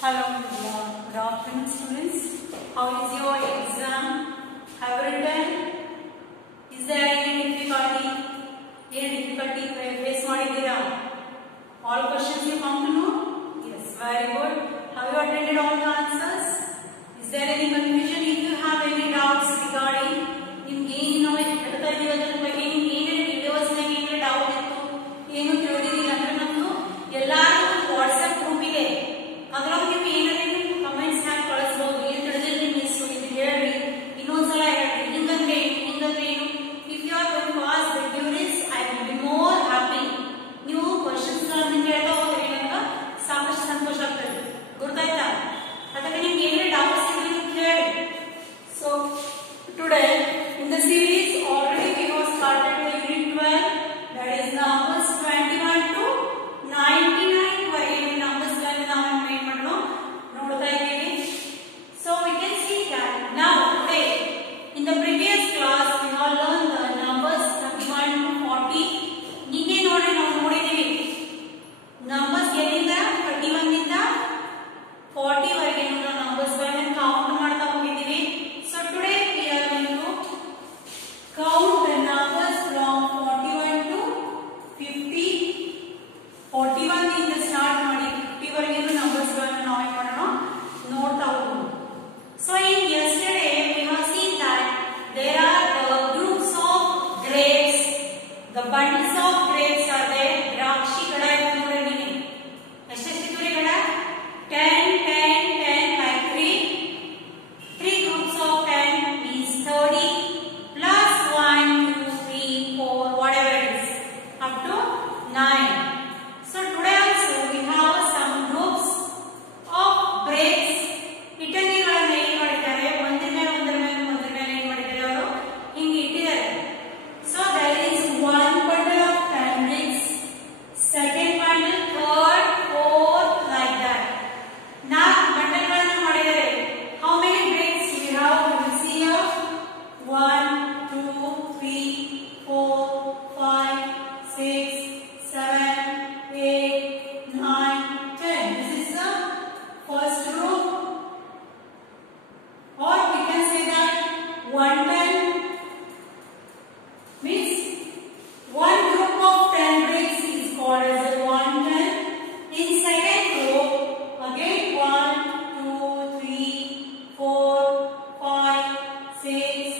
Hello, good afternoon students. How is your exam? Have you written? Is there any difficulty? Any difficulty face ಮಾಡಿದ್ದೀರಾ? All questions you come to know? Yes, very good. Have you attended all the answers? Is there any confusion? If you have any doubts regarding ನಿಮಗೆ ಏನು ಹೇಳ್ತಾ ಇದೀವಿ ಅದರ ಬಗ್ಗೆ ನಿಮಗೆ ಏನೇನು videos ನಲ್ಲಿ ಏನೇನು ಡೌಟ್ ಇತ್ತು ಏನು ತಿಳಿದಿಲ್ಲ ಅಂದ್ರೆ ನಮ್ಮದು ಎಲ್ಲಾರು ವಾಟ್ಸ್ಆಪ್ ಗ್ರೂಪ್ ಇದೆ ಅದರಲ್ಲಿ ನೀವು ಏನೇನು ಕಮೆಂಟ್ಸ್ ಹಾಕಿ ಕಳಿಸಬಹುದು ಏನು ತಿಳಿದಿಲ್ಲ ಮಿಸ್ ಇದು ಹೇಳ್ರಿ ಇನ್ನೊಂದ್ಸಲ ಹೇಳ್ರಿ ಹಿಂಗಂದ್ರೆ ಏನು if you are going to ask the curious I will be more happy ನೀವು ಕ್ವೆಶ್ಚನ್ಸ್ ಗಳನ್ನು ಕೇಳ್ತಾ ಹೋದ್ರೆ ನನಗೆ ಸಾಕಷ್ಟು ಸಂತೋಷ ಆಗ್ತದೆ ಗೊತ್ತಾಯ್ತಾ ಅದಕ್ಕೆ ನಿಮಗೆ ಏನೇನು ಡೌಟ್ಸ್ ಇದ್ರೆ ನೀವು ಕೇಳಿ so today in the series already we have started the unit 12 that is numbers 21 to 99 ವರೆಗೆ numbers ಗಳನ್ನು ನಾವು ಏನು ಮಾಡೋಣ ನೋಡ್ತಾ ಇದ್ದೀವಿ so we can see that now today in the previous class we have learned the numbers 31 to 40 ನಿನ್ನೆ ನಾವು ನೋಡಿದ್ದೀವಿ numbers ಎಲ್ಲಿಂದ 31 ಇಂದ 40 ವರೆಗೆ ನಾವು numbers ಗಳನ್ನು ಕೌಂಟ್ ಮಾಡ್ತಾ ಹೋಗಿದ್ದೀವಿ so today we are going to count the numbers from 41 to 50. 41 ಇಂದ ಸ್ಟಾರ್ಟ್ ಮಾಡಿ 50 ವರೆಗಿನ ನಂಬರ್ಸ್ ಗಳನ್ನು ನಾವು ಏನು ಮಾಡೋಣ ನೋಡ್ತಾ ಹೋಗೋಣ so in yesterday we have seen that there are the groups of grapes, the bundles of grapes are there. ದ್ರಾಕ್ಷಿಗಳ ಇದೆ ನೋಡಿ ನೀನೆ ಎಷ್ಟೆಷ್ಟಿತ್ತು ರೀ ಗಡ 10 10 10 like 3 groups of 10 means 30 plus 1 2 3 4 whatever it is up to 9. So today also we have some groups of grapes. ಇಟಲಿಗಳನ್ನು ಏನು ಮಾಡಿದ್ದಾರೆ ಒಂದರ ಮೇಲೆ ಏನು ಮಾಡಿದ್ದಾರೆ ಅವರು ಹಿಂಗೆ ಇಟ್ಟಿದ್ದಾರೆ so there is one bundle of 10 bricks, second bundle, third, fourth like that. ನಾಲ್ಕು ಬಂಡಲ್ಗಳನ್ನು ಮಾಡಿದ್ದಾರೆ. How many bricks we have? We will see here 1 2 3 4 5 6 7 8 9 10. This is the first group, or we can say that 110 means one group of 10 bricks is called as a 110. In second group again 1 2 3 4 5 6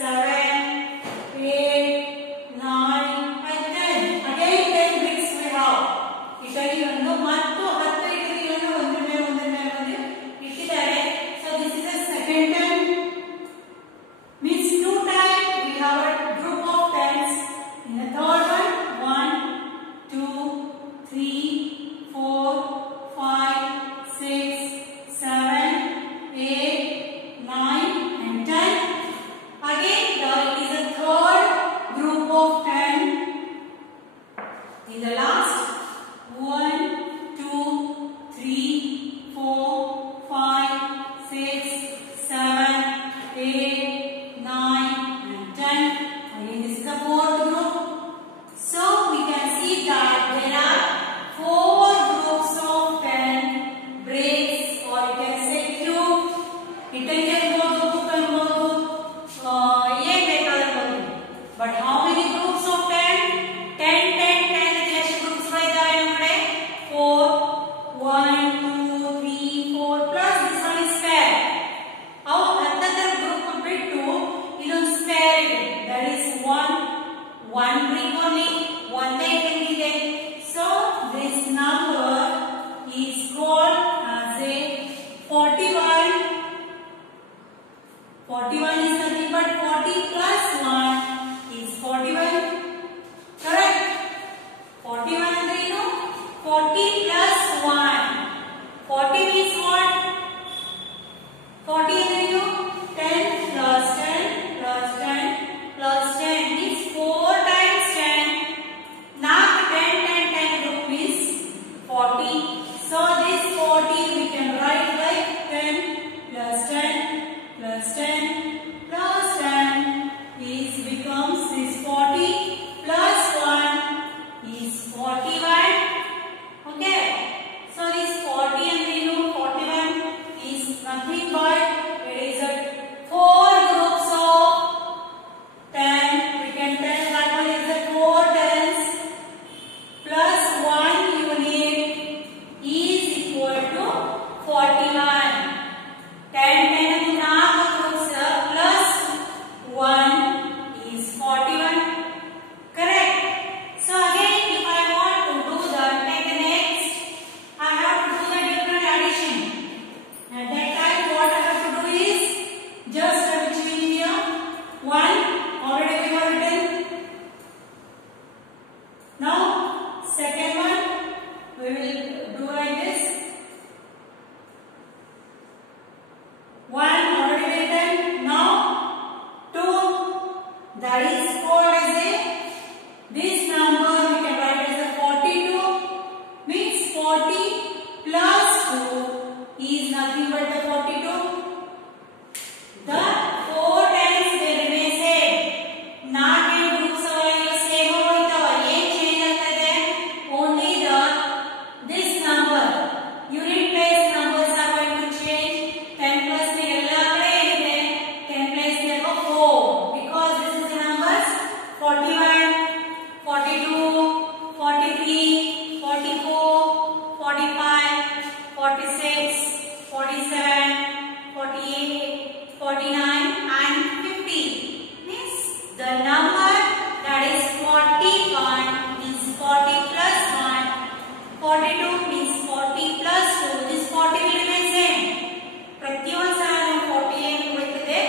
7 8 9 and 10. Again 10 bricks we have. ಇಟಲಿಯನ್ನು ಮತ್ತು 10 ಇಟಲಿಯನ್ನು ಒಂದರ ಮೇಲೆ ಇಟ್ಟಿದ್ದಾರೆ. So this is the second 10. Means 2 times we have a group of 10s. In the third one 1 2 3 4 5 6 7 8 9 and 10. Again it is a third group of 10. In the last 1 2 3 4 5 6 7 8 9 and 10. Again this is the fourth group. So we can see that there are 4 groups of 10 bricks, or you can say cube. Itange irbodu, book irbodu, ಏನ್ ಬೇಕಾದ್ರೂ ಇರ್ಬೋದು. But how many groups of 10? 10 10 10 ಅಂದ್ರೆ ಎಷ್ಟು groups ಇದಾವೆ ನಮ್ಮ ಕಡೆ? 4 1 2 3 4 plus this one is spare. ಅವು 10 group ಬಿಟ್ಟು ಇನ್ನೊಂದು ಸ್ಪೇರ್ ಇದೆ. That is one brick only, ಒಂದೇ ಇದೆ. So this number is called as a 41. 41 is nothing but 40 plus 1 is 41. Correct? 41 ಅಂದ್ರೆ ಏನು? 40 plus 1. 40 means what? 40 ಅಂದ್ರೆ ಏನು? 10 plus 10 plus 10 plus 10 means 4 times 10. 4 10 10 10 group is 40. So this 40 we can write like 10 plus 10 plus 10 plus 10 is becomes this 40 plus 1 is 41. Okay. So this 40 and 40 40 plus 2 is nothing but the 42. The 4 tens will remain same. Not in groups available same होइतव ಏನ್ change ಆಗ್ತದೆ? Only this number unit place numbers are going to change. 10 plus में ಎಲ್ಲ ಕಡೆ ಏನಿದೆ 10 place ಗೆ 4 because this is the numbers 41, 42, 43, 44, 45, 46, 47, 48, 49 and 50. Means the number that is 41 means 40 plus 1. 42 means 40 plus 2. This 40 will remain same. ಪ್ರತಿಯೊಂದು ಸಲ ನಾವು 40 ಏನು ಉಳಿಯುತ್ತದೆ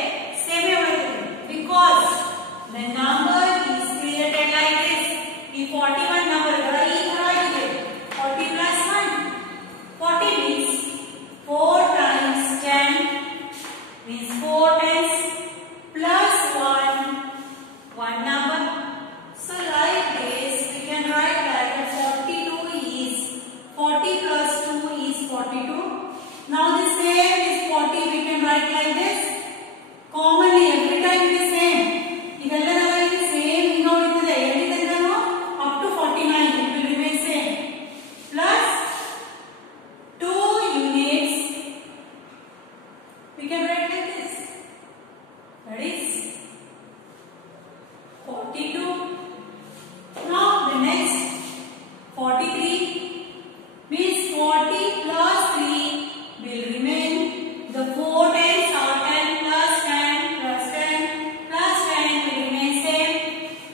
ಸೇಮ್ ಉಳಿಯುತ್ತದೆ because the number is created like this. ಈ 41 number ಗಳ ಈ ತರ ಆಗಿದೆ 40 plus 1. 40 means 4 times 10 means 4 tens plus 1 number. So like this we can write that 42 is 40 plus 2 is 42. Now the same is 40 we can write like this. Commonly every time it is same. ಇದೆಲ್ಲ ನಮಗೆ same ಈಗ ಉಳಿಯುತ್ತದೆ ಎಲ್ಲಿ ತನಕನೂ up to 49 it will remain same. Plus 2 units we can write like this. That is 42. Now the next 43 means 40 plus 3 will remain. The 4 tens are 10 plus 10 plus 10 plus 10 will remain same.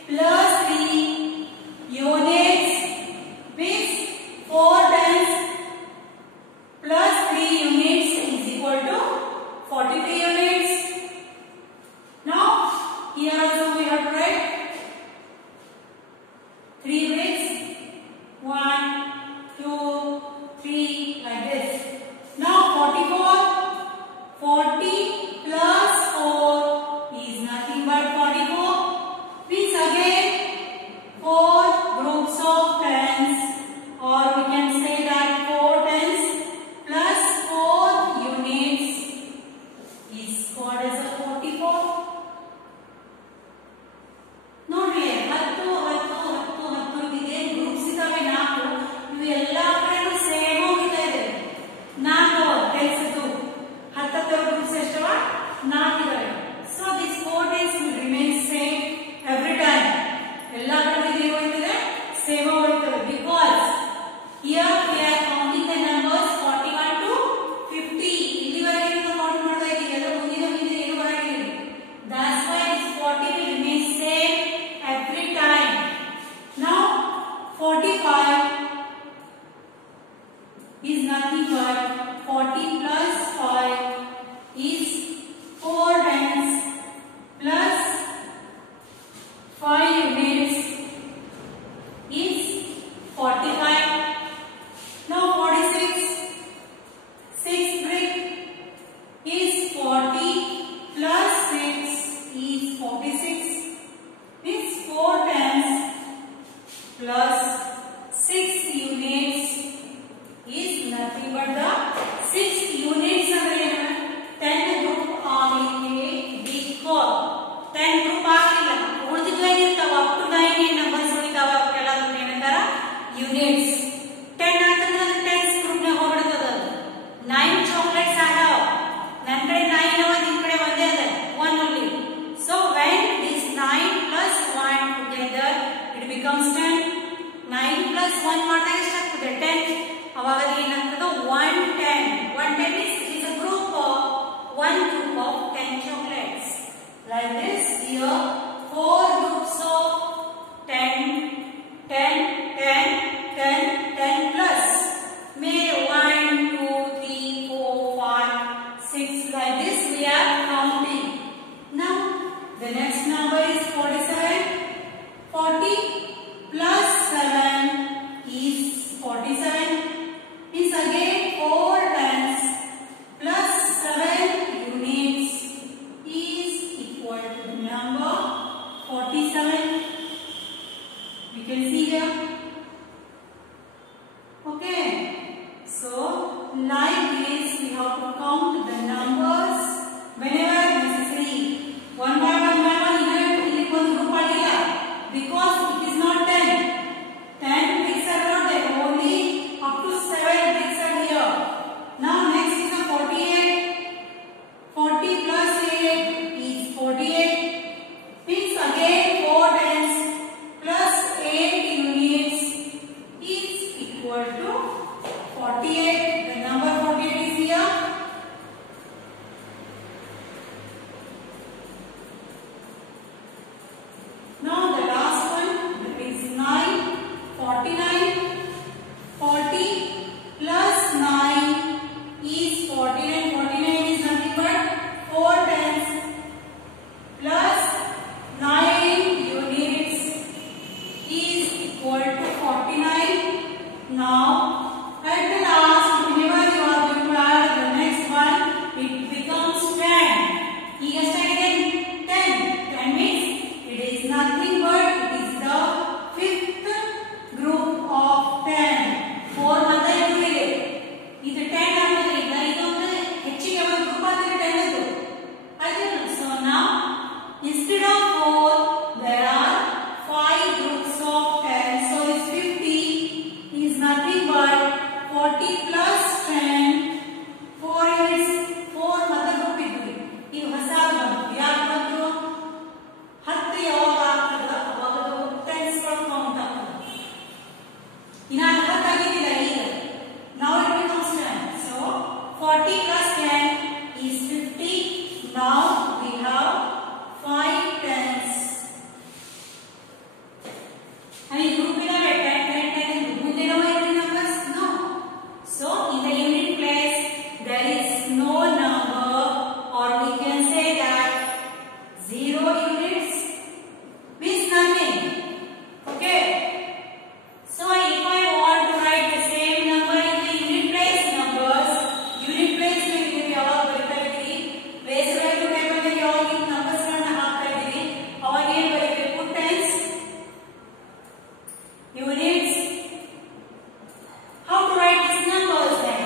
Plus 3 units means 4 tens plus 3 units is equal to 43 units. Now here also we have to write 3 bricks 1, 2, 3 like this. Now 44 40 plus 4 is nothing but 44 means again 4 groups of tens or we can say that 4 tens plus 4 units is called as a 44. ನೋಡ್ರಿ 10 10 10 10 ಇದೆ groups ಇದಾವೆ 4 ಇವು ಎಲ್ಲಾ ಕಡೆನೂ same ಹೋಗ್ತಾ ಇದೆ 4 ಕೆಲಸದ್ದು 10 groups ಎಷ್ಟವ 4 ಇದಾವೆ. So these 4 tens will remain same every time. ಎಲ್ಲಾ ಕಡೆ ಏನು ಹೋಗ್ತದೆ ಸೇಮ್ ಹೋಗ್ತದೆ because here we are counting the numbers 41 to 50. ಇಲ್ಲಿವರೆಗೆ ನಾವು ಕೌಂಟ್ ಮಾಡ್ತಾ ಇದ್ದೀವಿ ಎಲ್ಲ ಮುಂದಿನ ಏನು ಬರಂಗಿಲ್ಲ. That's why this 40 will remain same every time. Now 45 is nothing but 40 plus 5 is 4 tens plus 5 units is 45. Now 46 6 brick is 40 plus 6 is 46 means 4 tens plus 6 units is nothing but the 6 units ಅಂದ್ರೆ 10 group ಆಗಲಿಕ್ಕೆ ಬೇಕು 10 group ಆಗಲಿಲ್ಲ ಉಳಿದಿದ್ದೇ ಇರ್ತಾವ up to 9 numbers ಉಳಿತಾವ ಅವಕ್ಕೆಲ್ಲ ಏನಂತಾರ units 10 ಅಂತಂದ್ರೆ 10 group ನ ಹೋಗ್ಬಿಡ್ತದ 9 chocolates I have ನನ್ನ ಕಡೆ 9 ಅವ ನಿಮ್ಮ ಕಡೆ ಒಂದೇ ಅದ 1 only. So when this 9 plus 1 together it becomes 10. 9 plus 1 ಮಾಡಿದಾಗ ಎಷ್ಟಾಗ್ತದೆ 10. ಅವಾಗ ಏನಾಗ್ತದೆ 110. 110 is a group of 10 chocolates. Like this here 4 groups of 10 10 10 10 10 plus may 1 2 3 4 5 6 like this we are counting. Now the next number is 47. 40 plus 7 is 47 is again 4 tens plus 7 units is equal to the number like this, we have to count the numbers whenever necessary. One by one, ಇಲ್ಲಿ ಒಂದು group ಆಗಿಲ್ಲ because it is not 10. 10 bricks are not there. Only up to 7 bricks are here. Now next is the 48. 40 plus 8 is 48. Means again 4 tens plus 8 units is equal to 48. The number 48 is here. Now the last one, that is 9. 49. 40 plus 9 is 49. 49 is nothing but 4 tens plus 9 units is equal to 49. Now at the last, whenever you are going to add the next one, it becomes 10. Here again 10. 10 means it is nothing but it is the fifth group of 10. 4 ಮತ್ತೆ ಇರುವುದಿಲ್ಲ. ಇದು 10 ಆಗುವುದಿಲ್ಲ. ಇದೊಂದು ಹೆಚ್ಚಿಗೆ ಒಂದು group ಆದರೆ 10 ಅದು. ಆಯ್ತು. So now instead of 4 there are 5 groups of 10. So this 50 is nothing but 40 plus 10. 4 units. 4 ಮತ್ತೆ ಗ್ರೂಪ್ ಇದ್ವಿ. ಈ ಹೊಸ ಬಂತು. ಯಾಕೆ ಬಂತು? 10 ಯಾವಾಗ ಆಗ್ತದ ಅವಾಗ ಅದು 10s ಗಳು ಕೌಂಟ್ ಆಗ್ತದೆ. ಇನ್ನ 10 ಆಗಿದ್ದಿಲ್ಲ ಈಗ. Now it becomes 10. So 40 plus 10 is 50. Now we have 5 tens. I mean group in a 10, 10, 10. Munde no any numbers? No. So in the unit place there is no number, or we can say that 0 units means nothing. Okay. So if I want to write the same number in the unit place numbers, unit place ನಲ್ಲಿ ಯಾವಾಗ ಬರೀತಾ ಇದ್ದೀವಿ, place value table ನಲ್ಲಿ ಯಾವಾಗ ಈ numbers ಗಳನ್ನ ಹಾಕ್ತಾ ಇದ್ದೀವಿ, ಅವಾಗ ಏನು ಬರೀಬೇಕು? tens, units. How to write these numbers then?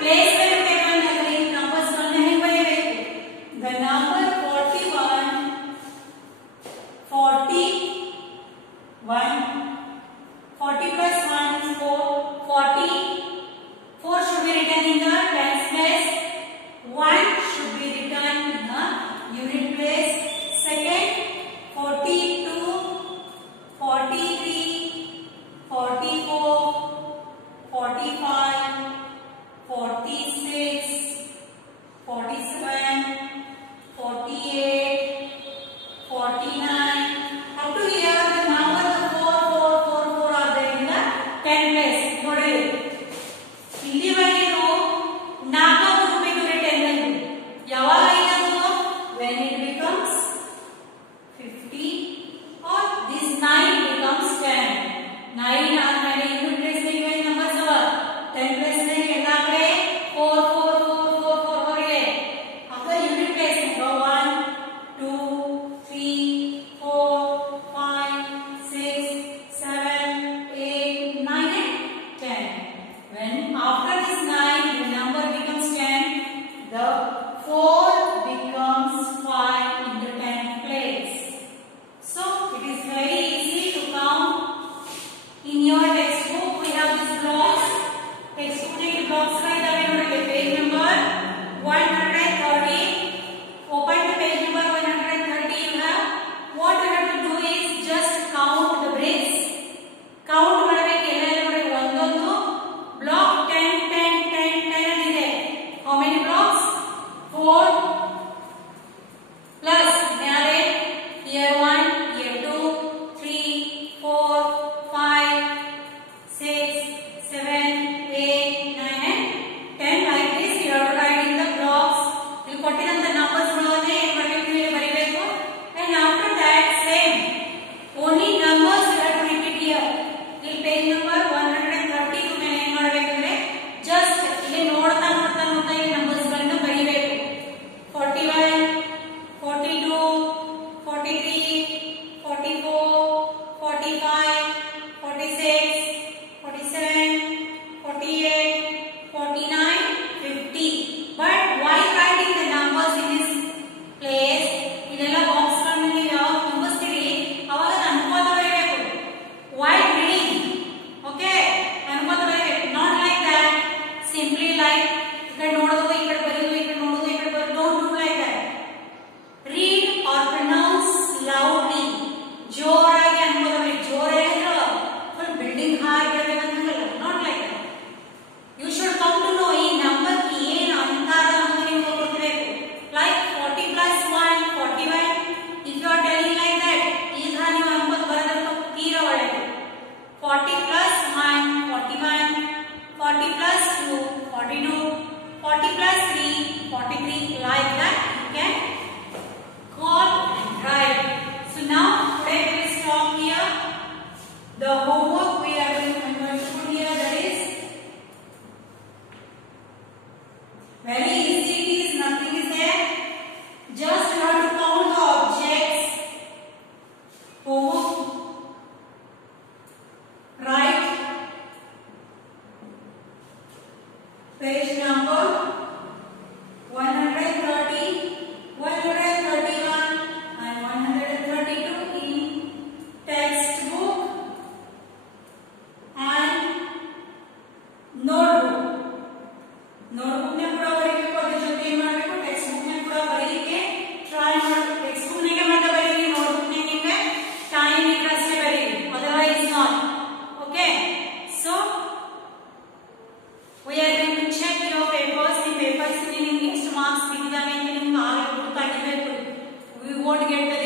Place value table ನಲ್ಲಿ numbers ಗಳನ್ನ ಹೇಗೆ ಬರೀಬೇಕು? The number 41, 40, 1, 40 plus 1 is 4, 40. 4 should be written in the tens place. 1 should be written in the unit place. Second, 42, 43, 44, 45, 46, 47, 48, 49. Up to here the number 4, 4, 4, 4 are there in the 10 place. ನೋಡಿ ಇಲ್ಲಿವರೆಗೂ 4 group ಇದ್ದರೆ 10 ಅಲ್ಲಿ ಯಾವಾಗ ಇದು when it becomes 50 or this 9 becomes 10. 9 ಆದ್ಮೇಲೆ unit place ನಲ್ಲಿ ಏನು numbers ಅವ? 10 ಪ್ಲೇಸ್ ನಲ್ಲಿ ಎಲ್ಲಾ ಕಡೆ 4, 4, 4, 4, 4 ಹೊರಗೆ. after unit place go 1, 2, 3, 4, 5, 6, 7, 8, 9 and 10. When after this 9 the number becomes 10, the 4 becomes 5 in the 10th place. So it is very easy to count. In your textbook we have these blocks. Textbook blocks are available. Page number 130. Open to page number 130. You have what you have to do is just count the bricks. Count ಮಾಡಬೇಕು. ಎಲ್ಲೆಲ್ಲ ನೋಡಿ ಒಂದೊಂದು block 10 10 10 page number 130, 131 and 132 in textbook and notebook. notebook ने पूरा बरीके को जो pen ಮಾಡಬೇಕು textbook ने पूरा बरीके try ಮಾಡಿ textbook ने के मतलब बरीके notebook ने ನಿಮಗೆ time interest ಬರೀರಿ otherwise not. Okay, so we are going to check your papers. In papers in English marks ಬಿಟ್ಟಿದ್ದಾವೆ ಅಂತ ನಿಮಗೆ ಆಗ ಗೊತ್ತಾಗಿರಬೇಕು. We won't get the